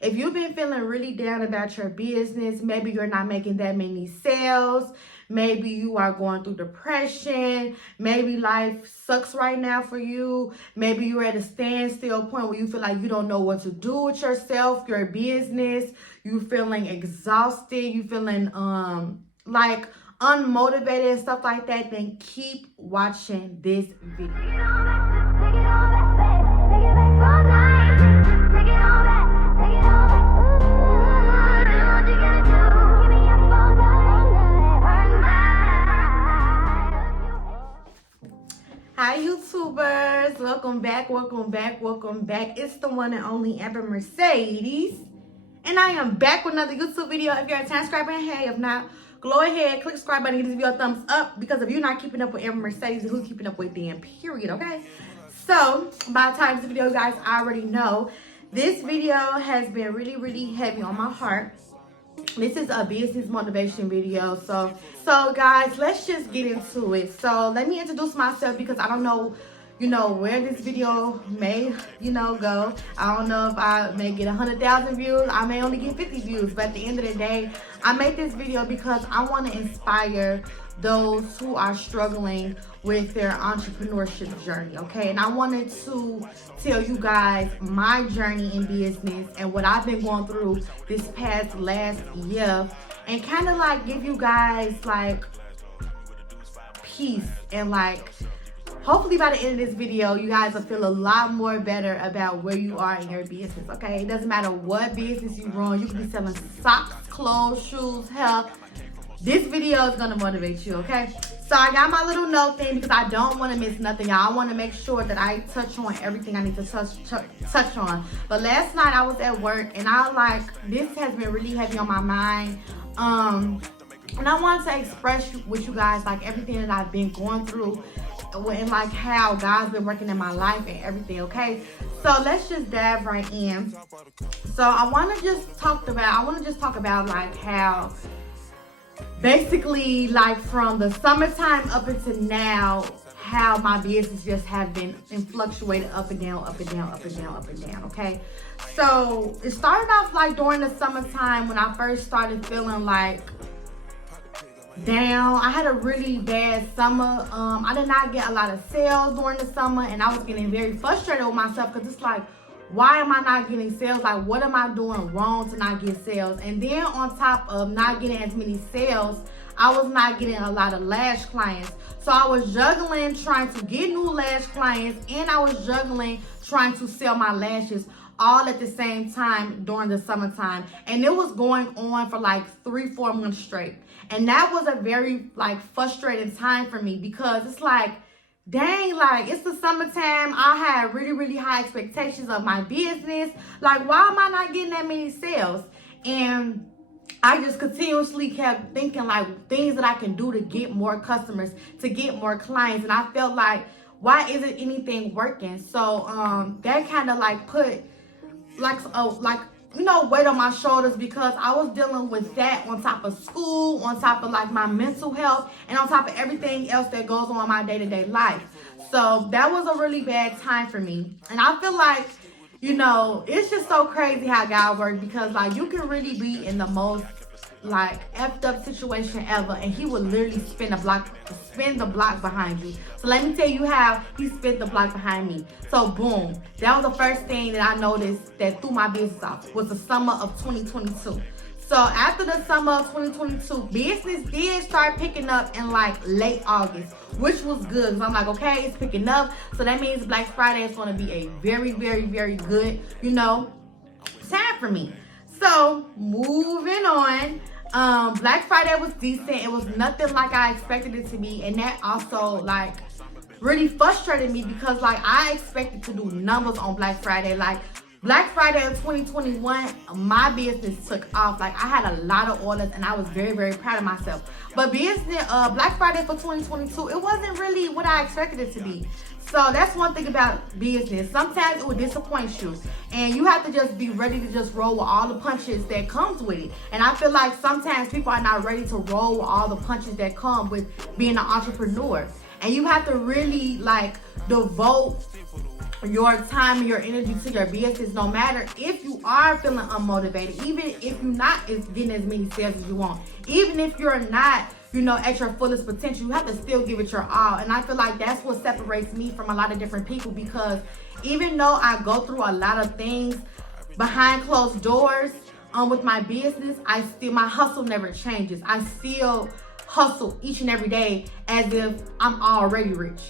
If you've been feeling really down about your business, maybe you're not making that many sales, maybe you are going through depression, maybe life sucks right now for you, maybe you're at a standstill point where you feel like you don't know what to do with yourself, your business, you feeling exhausted, you feeling like unmotivated and stuff like that, then keep watching this video. Hi YouTubers, welcome back. It's the one and only Amber Mercedes, and I am back with another YouTube video. If you're a time subscriber, hey, if not, go ahead, click subscribe button, give this video a thumbs up, because if you're not keeping up with Amber Mercedes, then who's keeping up with them, period, okay? So by the time this video, guys, I already know this video has been really heavy on my heart. This is a business motivation video. So guys, let's just get into it. So let me introduce myself, because I don't know, where this video may, go. I don't know if I may get 100,000 views. I may only get 50 views. But at the end of the day, I made this video because I want to inspire those who are struggling with their entrepreneurship journey, okay? And I wanted to tell you guys my journey in business and what I've been going through this last year, and kind of like give you guys like peace, and like hopefully by the end of this video you guys will feel a lot more better about where you are in your business, okay? It doesn't matter what business you run. You can be selling socks, clothes, shoes, hair. This video is gonna motivate you, okay? So I got my little note thing because I don't want to miss nothing, y'all. I want to make sure that I touch on everything I need to touch on. But last night I was at work, and this has been really heavy on my mind. And I want to express with you guys like everything that I've been going through, and like how God's been working in my life and everything, okay? So let's just dive right in. So I want to just talk about like how basically, like from the summertime up until now, how my business just have been fluctuated up and down, okay? So it started off like during the summertime when I first started feeling like down. I had a really bad summer. I did not get a lot of sales during the summer, and I was getting very frustrated with myself, because it's like, why am I not getting sales? Like, what am I doing wrong to not get sales? And then on top of not getting as many sales, I was not getting a lot of lash clients. So I was juggling trying to get new lash clients, and I was juggling trying to sell my lashes all at the same time during the summertime. And it was going on for like 3-4 months straight. And that was a very like frustrating time for me, because it's like, dang, like it's the summertime. I had really high expectations of my business. Like, why am I not getting that many sales? And I just continuously kept thinking like things that I can do to get more customers, to get more clients. And I felt like, why isn't anything working? So that kind of like put weight on my shoulders, because I was dealing with that on top of school, on top of like my mental health, and on top of everything else that goes on in my day-to-day life. So that was a really bad time for me. And I feel like, it's just so crazy how God works, because like you can really be in the most like effed up situation ever, and he would literally spin the block behind you. So let me tell you how he spin the block behind me. So boom, that was the first thing that I noticed that threw my business off, was the summer of 2022. So after the summer of 2022, business did start picking up in like late August, which was good. So I'm like, okay, it's picking up. So that means Black Friday is going to be a very good, time for me. So moving on. Black Friday was decent. It was nothing like I expected it to be, and that also like really frustrated me, because like I expected to do numbers on Black Friday. Like Black Friday of 2021, my business took off. Like I had a lot of orders, and I was very proud of myself. But Black Friday for 2022, it wasn't really what I expected it to be. So that's one thing about business. Sometimes it will disappoint you, and you have to just be ready to just roll with all the punches that comes with it. And I feel like sometimes people are not ready to roll with all the punches that come with being an entrepreneur. And you have to really like devote your time and your energy to your business, no matter if you are feeling unmotivated, even if you're not getting as many sales as you want, even if you're not, at your fullest potential, you have to still give it your all. And I feel like that's what separates me from a lot of different people, because even though I go through a lot of things behind closed doors with my business, my hustle never changes. I still hustle each and every day as if I'm already rich.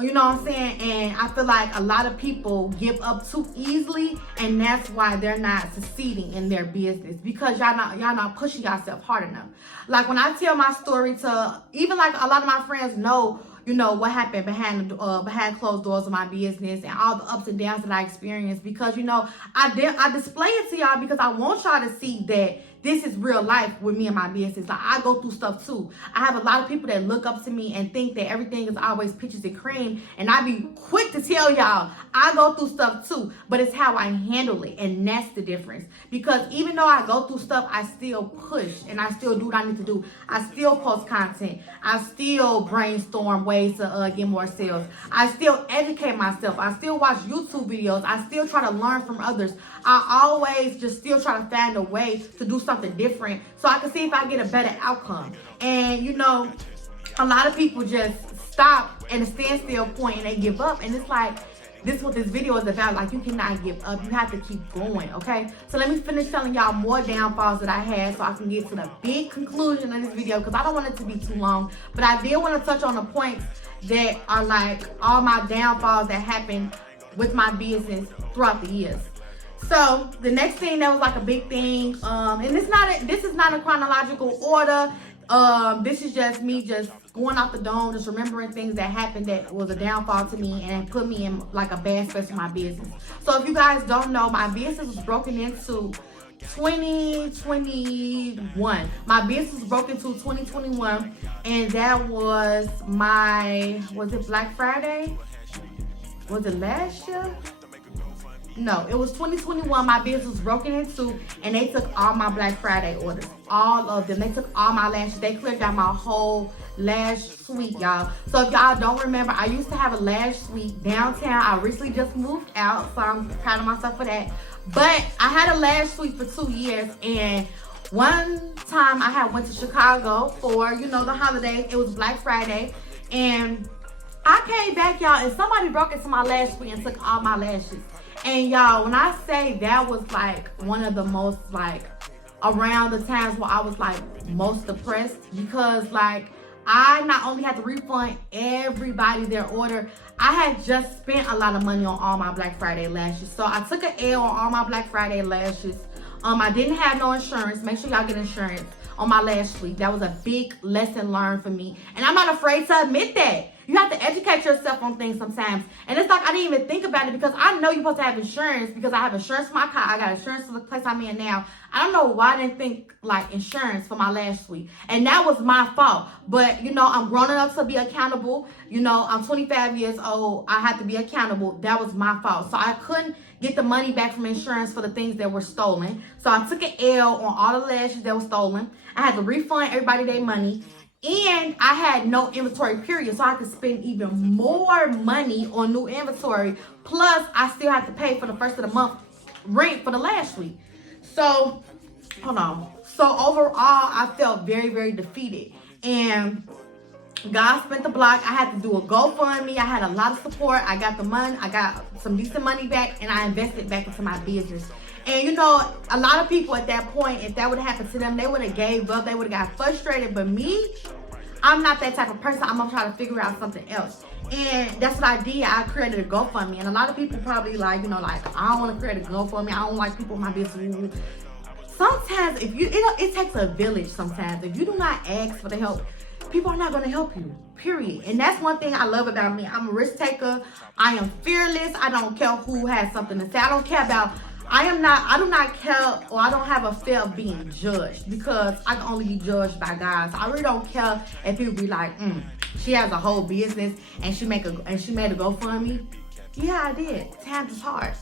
You know what I'm saying? And I feel like a lot of people give up too easily, and that's why they're not succeeding in their business, because y'all not pushing yourself hard enough. Like when I tell my story to even like a lot of my friends know, what happened behind closed doors of my business and all the ups and downs that I experienced, because I display it to y'all because I want y'all to see that this is real life with me and my business. Like, I go through stuff too. I have a lot of people that look up to me and think that everything is always peaches and cream. And I be quick to tell y'all, I go through stuff too, but it's how I handle it. And that's the difference. Because even though I go through stuff, I still push and I still do what I need to do. I still post content. I still brainstorm ways to get more sales. I still educate myself. I still watch YouTube videos. I still try to learn from others. I always just still try to find a way to do something different so I can see if I get a better outcome. And a lot of people just stop at a standstill point and they give up. And it's like, this is what this video is about. Like, you cannot give up. You have to keep going, okay? So let me finish telling y'all more downfalls that I had so I can get to the big conclusion of this video, because I don't want it to be too long. But I did want to touch on the points that are like all my downfalls that happened with my business throughout the years. So the next thing that was like a big thing, and this is not a chronological order. This is just me just going off the dome, just remembering things that happened that was a downfall to me and put me in like a bad space in my business. So if you guys don't know, my business was broken into 2021. My business was broken into 2021, and that was was it Black Friday? Was it last year? No, it was 2021. My business was broken into, and they took all my Black Friday orders. All of them. They took all my lashes. They cleared out my whole lash suite, y'all. So if y'all don't remember, I used to have a lash suite downtown. I recently just moved out, so I'm proud of myself for that. But I had a lash suite for 2 years, and one time I went to Chicago for, the holidays. It was Black Friday, and I came back, y'all, and somebody broke into my lash suite and took all my lashes. And y'all, when I say that was like one of the most around the times where I was most depressed, because I not only had to refund everybody their order, I had just spent a lot of money on all my Black Friday lashes. So I took an L on all my Black Friday lashes. I didn't have no insurance. Make sure y'all get insurance on my lash suite. That was a big lesson learned for me. And I'm not afraid to admit that. You have to educate yourself on things sometimes. And it's like I didn't even think about it, because I know you're supposed to have insurance, because I have insurance for my car. I got insurance for the place I'm in now. I don't know why I didn't think insurance for my lash suite. And that was my fault. But, I'm grown enough to be accountable. I'm 25 years old. I have to be accountable. That was my fault. So I couldn't get the money back from insurance for the things that were stolen. So I took an L on all the lashes that were stolen. I had to refund everybody their money. And I had no inventory, period. So I could spend even more money on new inventory. Plus, I still have to pay for the first of the month rent for the lash suite. So, hold on. So overall, I felt very, very defeated. And God spent the block. I had to do a GoFundMe. I had a lot of support. I got the money. I got some decent money back, and I invested back into my business. And a lot of people at that point, if that would have happened to them, they would have gave up. They would have got frustrated. But me, I'm not that type of person. I'm going to try to figure out something else. And that's what I did. I created a GoFundMe. And a lot of people probably I don't want to create a GoFundMe. I don't like people in my business. Sometimes, it takes a village sometimes. If you do not ask for the help, people are not going to help you, period. And that's one thing I love about me. I'm a risk taker. I am fearless. I don't care who has something to say. I don't care about... I do not care, or I don't have a fear of being judged, because I can only be judged by God. So I really don't care if people be like, she has a whole business and she made a GoFundMe. Yeah, I did. Times is hard.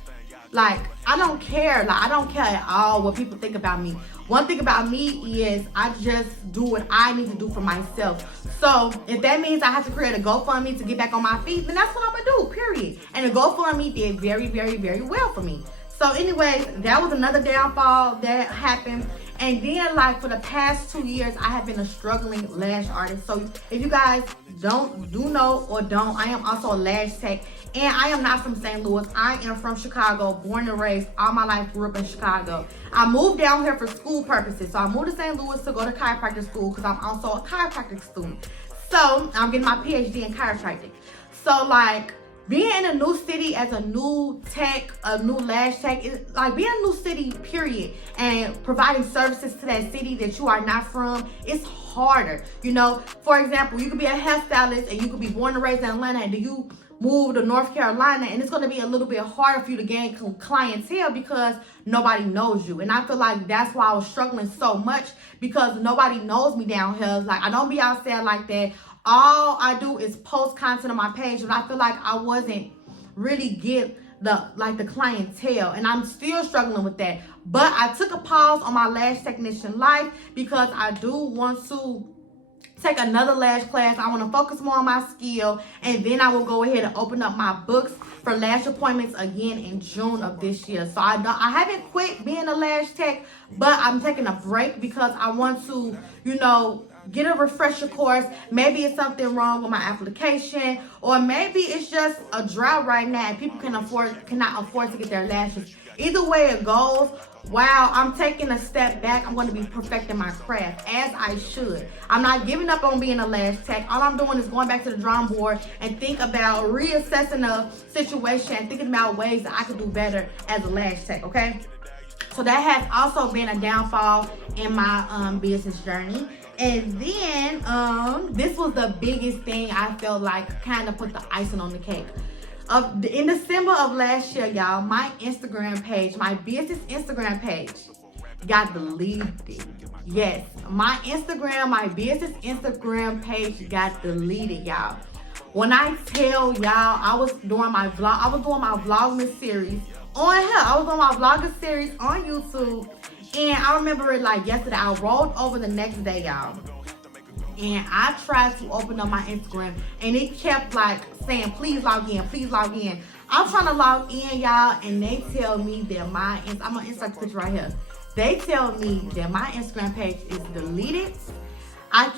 Like, I don't care. Like, I don't care at all what people think about me. One thing about me is I just do what I need to do for myself. So if that means I have to create a GoFundMe to get back on my feet, then that's what I'm gonna do, period. And the GoFundMe did very, very, very well for me. So anyways, that was another downfall that happened. And then, like, for the past 2 years, I have been a struggling lash artist. So if you guys do know or don't, I am also a lash tech. And I am not from St. Louis. I am from Chicago, born and raised. All my life grew up in Chicago. I moved down here for school purposes. So I moved to St. Louis to go to chiropractic school because I'm also a chiropractic student. So I'm getting my PhD in chiropractic. So, like, being in a new city as a new tech, a new lash tech, is like being in a new city, period, and providing services to that city that you are not from, it's harder. You know, for example, you could be a hairstylist and you could be born and raised in Atlanta, and then you move to North Carolina, and it's going to be a little bit harder for you to gain clientele because nobody knows you. And I feel like that's why I was struggling so much, because nobody knows me down here. Like, I don't be out there like that. All I do is post content on my page, and I feel like I wasn't really get the clientele, and I'm still struggling with that. But I took a pause on my lash technician life because I do want to take another lash class. I want to focus more on my skill, and then I will go ahead and open up my books for lash appointments again in June of this year. So I haven't quit being a lash tech, but I'm taking a break because I want to, you know, get a refresher course. Maybe it's something wrong with my application, or maybe it's just a drought right now and people cannot afford to get their lashes. Either way it goes, while I'm taking a step back, I'm going to be perfecting my craft as I should. I'm not giving up on being a lash tech. All I'm doing is going back to the drawing board and think about reassessing the situation and thinking about ways that I could do better as a lash tech, okay? So that has also been a downfall in my business journey. And then this was the biggest thing I felt like kind of put the icing on the cake. In December of last year, y'all, my Instagram page, my business Instagram page got deleted. Yes, my business Instagram page got deleted, y'all. When I tell y'all, I was doing my Vlogmas series on here. I was doing my Vlogmas series on YouTube. And I remember it like yesterday. I rolled over the next day, y'all, and I tried to open up my Instagram, and it kept like saying, please log in, please log in. I'm trying to log in, y'all, and they tell me that I'm gonna insert the picture right here. They tell me that my Instagram page is deleted. I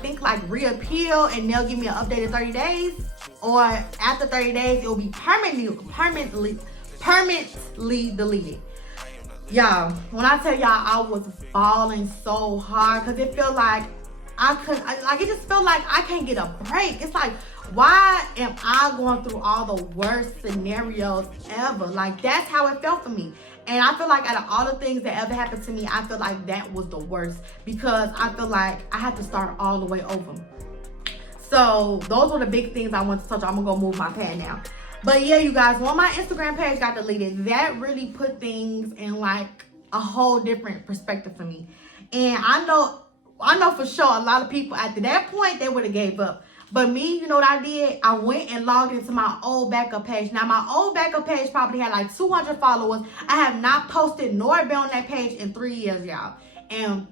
think like reappeal, and they'll give me an update in 30 days, or after 30 days, it will be permanently deleted. Y'all, when I tell y'all, I was falling so hard because it felt like it just felt like I can't get a break. It's like, why am I going through all the worst scenarios ever? Like, that's how it felt for me. And I feel like out of all the things that ever happened to me, I feel like that was the worst, because I feel like I had to start all the way over. So those were the big things I want to touch on. I'm gonna go move my pad now. But yeah, you guys, when my Instagram page got deleted, that really put things in like a whole different perspective for me. And I know for sure a lot of people after that point, they would have gave up. But me, you know what I did? I went and logged into my old backup page. Now, my old backup page probably had like 200 followers. I have not posted nor been on that page in 3 years, y'all. And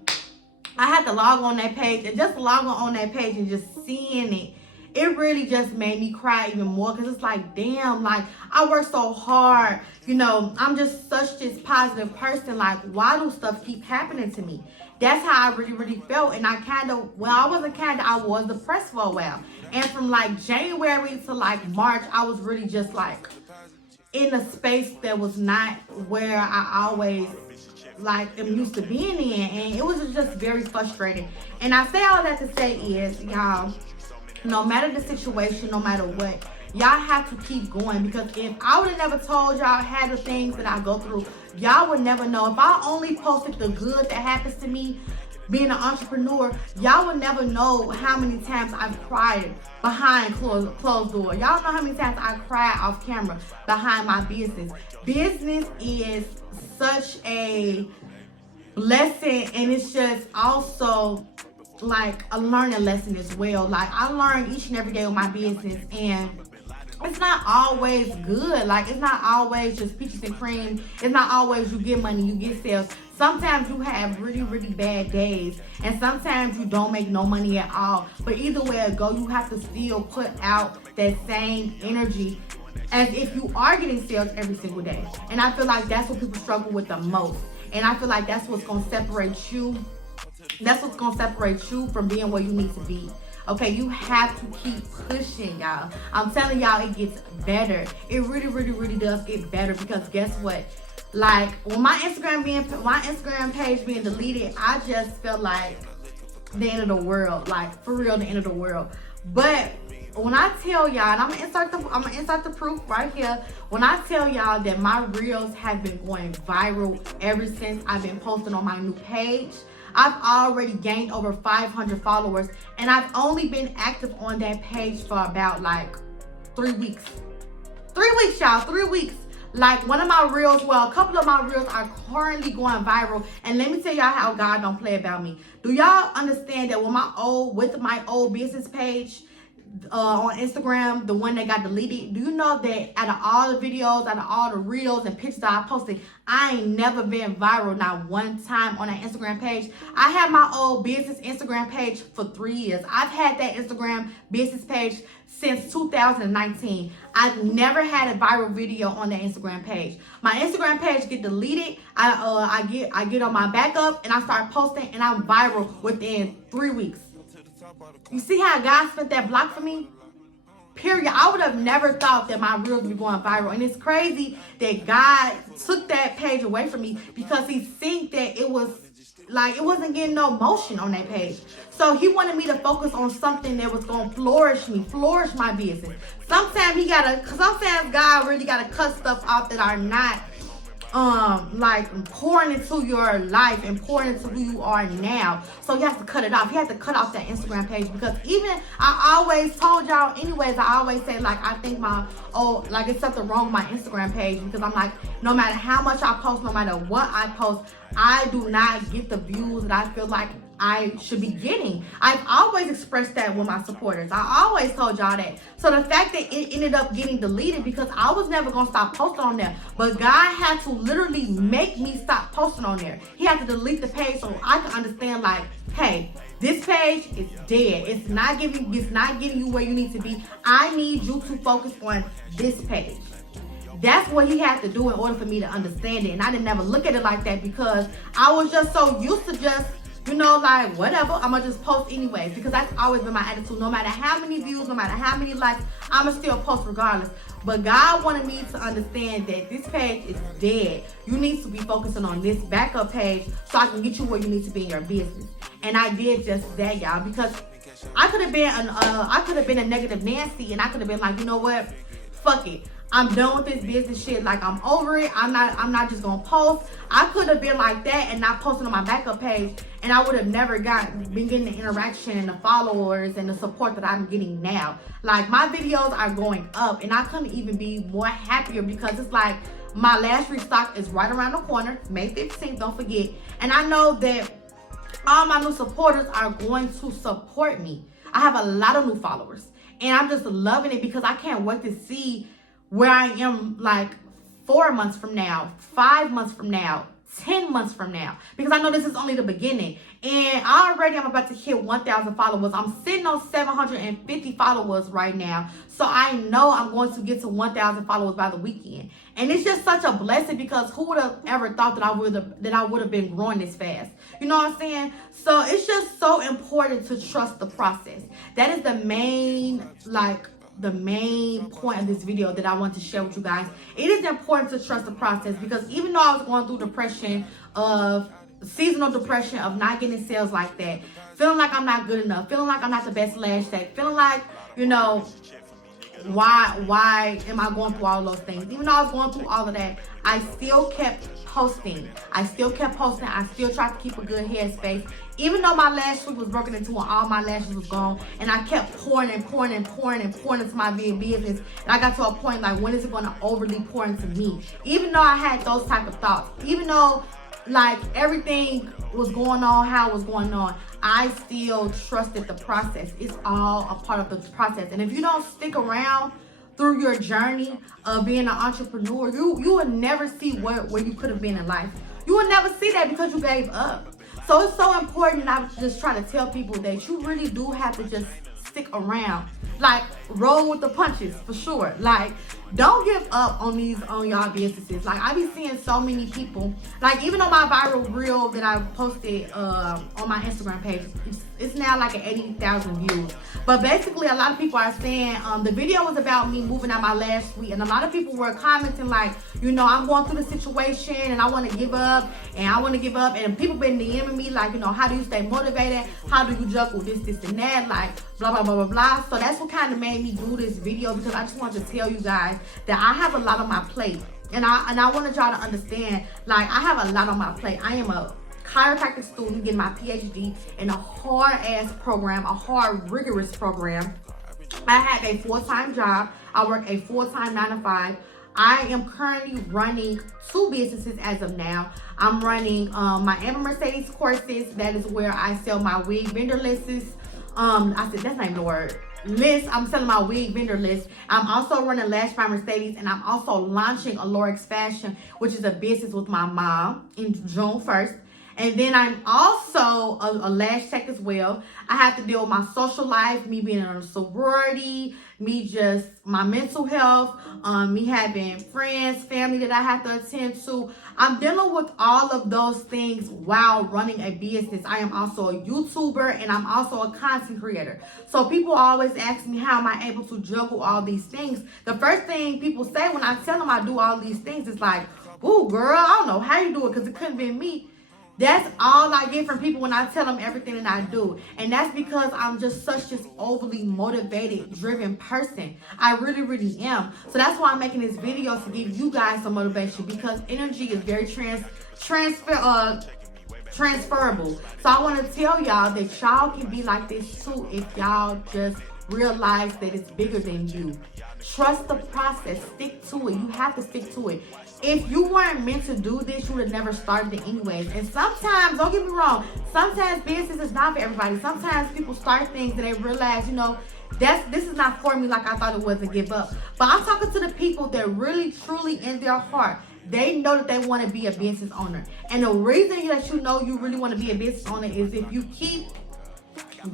I had to log on that page, and just logging on that page and just seeing it, it really just made me cry even more, because it's like, damn, like, I work so hard. You know, I'm just such this positive person. Like, why do stuff keep happening to me? That's how I really, really felt. And I was depressed for a while. And from like January to like March, I was really just like in a space that was not where I always like am used to being in. And it was just very frustrating. And I say all that to say is, y'all, no matter the situation, no matter what, y'all have to keep going, because if I would have never told y'all had the things that I go through, y'all would never know. If I only posted the good that happens to me being an entrepreneur, y'all would never know how many times I've cried behind closed doors. Y'all know how many times I cried off camera behind my business. Business is such a blessing, and it's just also like a learning lesson as well. Like, I learn each and every day with my business, and it's not always good. Like, it's not always just peaches and cream. It's not always you get money, you get sales. Sometimes you have really, really bad days, and sometimes you don't make no money at all. But either way it go, you have to still put out that same energy as if you are getting sales every single day. And I feel like that's what people struggle with the most. And I feel like that's what's gonna separate you. That's what's gonna separate you from being where you need to be. Okay, you have to keep pushing, y'all. I'm telling y'all, it gets better. It really, really, really does get better, because guess what? Like, when my Instagram page being deleted, I just felt like the end of the world. Like, for real, the end of the world. But when I tell y'all, and I'm gonna insert the proof right here. When I tell y'all that my reels have been going viral ever since I've been posting on my new page, I've already gained over 500 followers, and I've only been active on that page for about like 3 weeks. 3 weeks, y'all, 3 weeks. Like, one of my reels, well, a couple of my reels are currently going viral. And let me tell y'all how God don't play about me. Do y'all understand that with my old business page, on Instagram, the one that got deleted, do you know that out of all the videos, out of all the reels and pictures that I posted, I ain't never been viral not one time on that Instagram page? I had my old business Instagram page for 3 years. I've had that Instagram business page since 2019. I've never had a viral video on the Instagram page. My Instagram page get deleted. I get on my backup and I start posting, and I'm viral within 3 weeks. You see how God spent that block for me? Period. I would have never thought that my reels would be going viral. And it's crazy that God took that page away from me, because he seen that it wasn't getting no motion on that page. So he wanted me to focus on something that was going to flourish my business. Sometimes God really got to cut stuff off that are not like pouring into your life and pouring into who you are now. So you have to cut it off. You have to cut off that Instagram page, because even I always told y'all anyways, I always say, like, I think it's something wrong with my Instagram page, because I'm like, no matter how much I post, no matter what I post, I do not get the views that I feel like I should be getting. I've always expressed that with my supporters. I always told y'all that. So the fact that it ended up getting deleted, because I was never gonna stop posting on there, but God had to literally make me stop posting on there. He had to delete the page so I could understand, like, hey, this page is dead. It's not getting you where you need to be. I need you to focus on this page. That's what he had to do in order for me to understand it. And I didn't never look at it like that, because I was just so used to just, like, whatever, I'm gonna just post anyways, because that's always been my attitude. No matter how many views, no matter how many likes, I'ma still post regardless. But God wanted me to understand that this page is dead. You need to be focusing on this backup page so I can get you where you need to be in your business. And I did just that, y'all, because I could have been a negative Nancy, and I could have been like, you know what, fuck it, I'm done with this business shit. Like, I'm over it. I'm not just gonna post. I could have been like that and not posting on my backup page, and I would have never been getting the interaction and the followers and the support that I'm getting now. Like, my videos are going up, and I couldn't even be more happier, because it's like my last restock is right around the corner, May 15th, don't forget. And I know that all my new supporters are going to support me. I have a lot of new followers, and I'm just loving it, because I can't wait to see where I am, like, 4 months from now, 5 months from now, 10 months from now, because I know this is only the beginning. And I'm about to hit 1,000 followers. I'm sitting on 750 followers right now, so I know I'm going to get to 1,000 followers by the weekend. And it's just such a blessing, because who would have ever thought that I would have been growing this fast? You know what I'm saying? So it's just so important to trust the process. That is the main point of this video that I want to share with you guys. It is important to trust the process, because even though I was going through seasonal depression of not getting sales like that, feeling like I'm not good enough, feeling like I'm not the best lash tech, feeling like, why am I going through all those things? Even though I was going through all of that, I still kept posting. I still tried to keep a good headspace. Even though my lash week was broken into and all my lashes was gone, and I kept pouring into my business, and I got to a point like, when is it going to overly pour into me? Even though I had those type of thoughts, even though like everything was going on how it was going on, I still trusted the process. It's all a part of the process. And if you don't stick around through your journey of being an entrepreneur, you will never see where you could have been in life. You will never see that because you gave up. So it's so important that I just try to tell people that you really do have to just stick around. Like, roll with the punches, for sure. Like, don't give up on y'all businesses. Like, I be seeing so many people, like, even on my viral reel that I posted on my Instagram page, it's now like at 80,000 views. But basically, a lot of people are saying, the video was about me moving out my last week, and a lot of people were commenting like, you know, I'm going through the situation and I want to give up, and people been DMing me like, you know, how do you stay motivated? How do you juggle this and that? Like, blah, blah, blah, blah, blah. So that's what kind of made me do this video, because I just wanted to tell you guys that I have a lot on my plate. And I wanted y'all to understand, like, I have a lot on my plate. I am a chiropractic student getting my PhD in a hard-ass program, a hard, rigorous program. I have a full-time job. I work a full-time 9 to 5. I am currently running 2 businesses as of now. I'm running my Amber Mercedes courses. That is where I sell my wig vendor lists. I said, that's not even the word. List. I'm selling my wig vendor list. I'm also running Lash by Mercedes, and I'm also launching Alorix Fashion, which is a business with my mom, in June 1st. And then I'm also a lash tech as well. I have to deal with my social life, me being in a sorority, me just my mental health, me having friends, family that I have to attend to. I'm dealing with all of those things while running a business. I am also a YouTuber, and I'm also a content creator. So people always ask me, how am I able to juggle all these things? The first thing people say when I tell them I do all these things is like, ooh, girl, I don't know how you do it, because it couldn't be me. That's all I get from people when I tell them everything that I do. And that's because I'm just such this overly motivated, driven person. I really, really am. So that's why I'm making this video, to give you guys some motivation, because energy is very transferable. So I want to tell y'all that y'all can be like this too if y'all just realize that it's bigger than you. Trust the process. Stick to it. You have to stick to it. If you weren't meant to do this, you would have never started it anyways. And sometimes, don't get me wrong, sometimes business is not for everybody. Sometimes people start things and they realize, you know, this is not for me like I thought it was, and give up. But I'm talking to the people that really, truly in their heart, they know that they want to be a business owner. And the reason that you know you really want to be a business owner is if you keep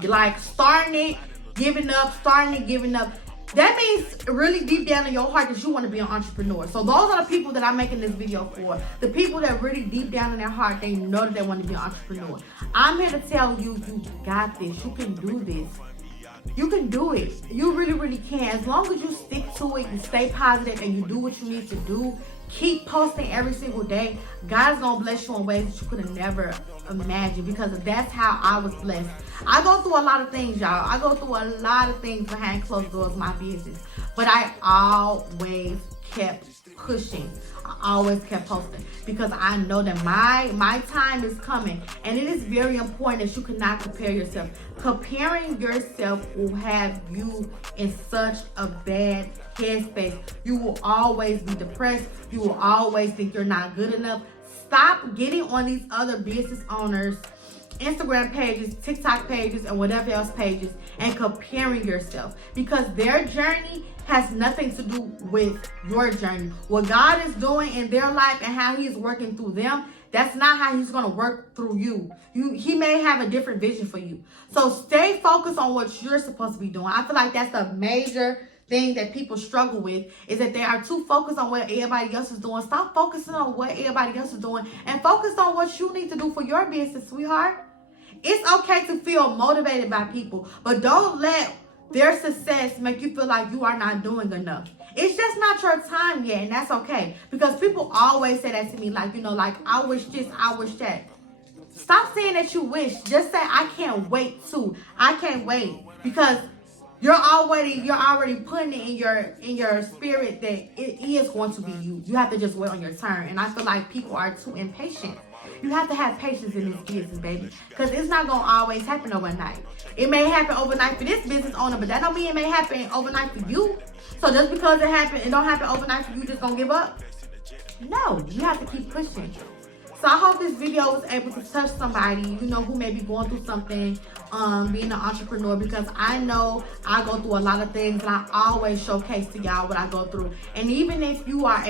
like starting it, giving up, starting it, giving up. That means really deep down in your heart that you want to be an entrepreneur. So those are the people that I'm making this video for. The people that really deep down in their heart, they know that they want to be an entrepreneur. I'm here to tell you, you got this. You can do this. You can do it. You really, really can. As long as you stick to it, you stay positive, and you do what you need to do. Keep posting every single day. God's gonna bless you in ways that you could have never imagined, because that's how I was blessed. I go through a lot of things, y'all. I go through a lot of things behind closed doors, my business. But I always kept pushing. I always kept posting, because I know that my time is coming. And it is very important that you cannot compare yourself. Comparing yourself will have you in such a bad headspace. You will always be depressed. You will always think you're not good enough. Stop getting on these other business owners' Instagram pages, TikTok pages, and whatever else pages, and comparing yourself, because their journey has nothing to do with your journey. What God is doing in their life and how He's working through them, that's not how He's going to work through you. He may have a different vision for you. So stay focused on what you're supposed to be doing. I feel like that's the major thing that people struggle with, is that they are too focused on what everybody else is doing. Stop focusing on what everybody else is doing and focus on what you need to do for your business, sweetheart. It's okay to feel motivated by people, but don't let their success make you feel like you are not doing enough. It's just not your time yet, and that's okay. Because people always say that to me, like, you know, like, I wish this, I wish that. Stop saying that you wish. Just say, I can't wait to. I can't wait. Because you're already putting it in your spirit that it is going to be you. You have to just wait on your turn. And I feel like people are too impatient. You have to have patience in this business, baby, because it's not going to always happen overnight. It may happen overnight for this business owner, but that don't mean it may happen overnight for you. So just because it don't happen overnight for you, just going to give up? No, you have to keep pushing. So I hope this video was able to touch somebody, you know, who may be going through something, being an entrepreneur, because I know I go through a lot of things, and I always showcase to y'all what I go through. And even if you are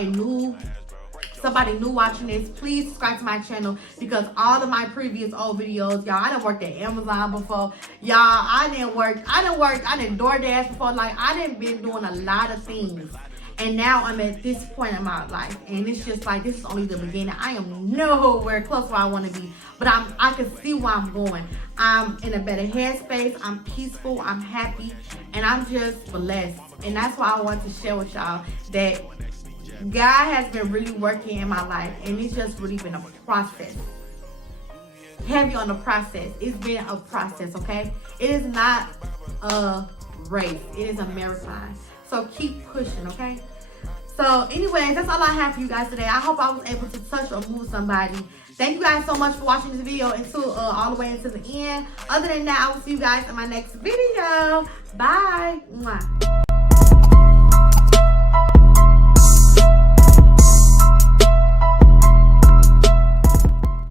somebody new watching this, please subscribe to my channel, because all of my previous old videos, y'all, I done worked at Amazon before. Y'all, I done DoorDash before. Like, I done been doing a lot of things. And now I'm at this point in my life, and it's just like, this is only the beginning. I am nowhere close where I want to be, but I can see where I'm going. I'm in a better headspace. I'm peaceful. I'm happy, and I'm just blessed. And that's why I want to share with y'all that God has been really working in my life, and it's just really been a process. Heavy on the process. It's been a process, okay? It is not a race. It is a marathon. So keep pushing, okay? So anyways, that's all I have for you guys today. I hope I was able to touch or move somebody. Thank you guys so much for watching this video until all the way until the end. Other than that, I will see you guys in my next video. Bye. Mwah.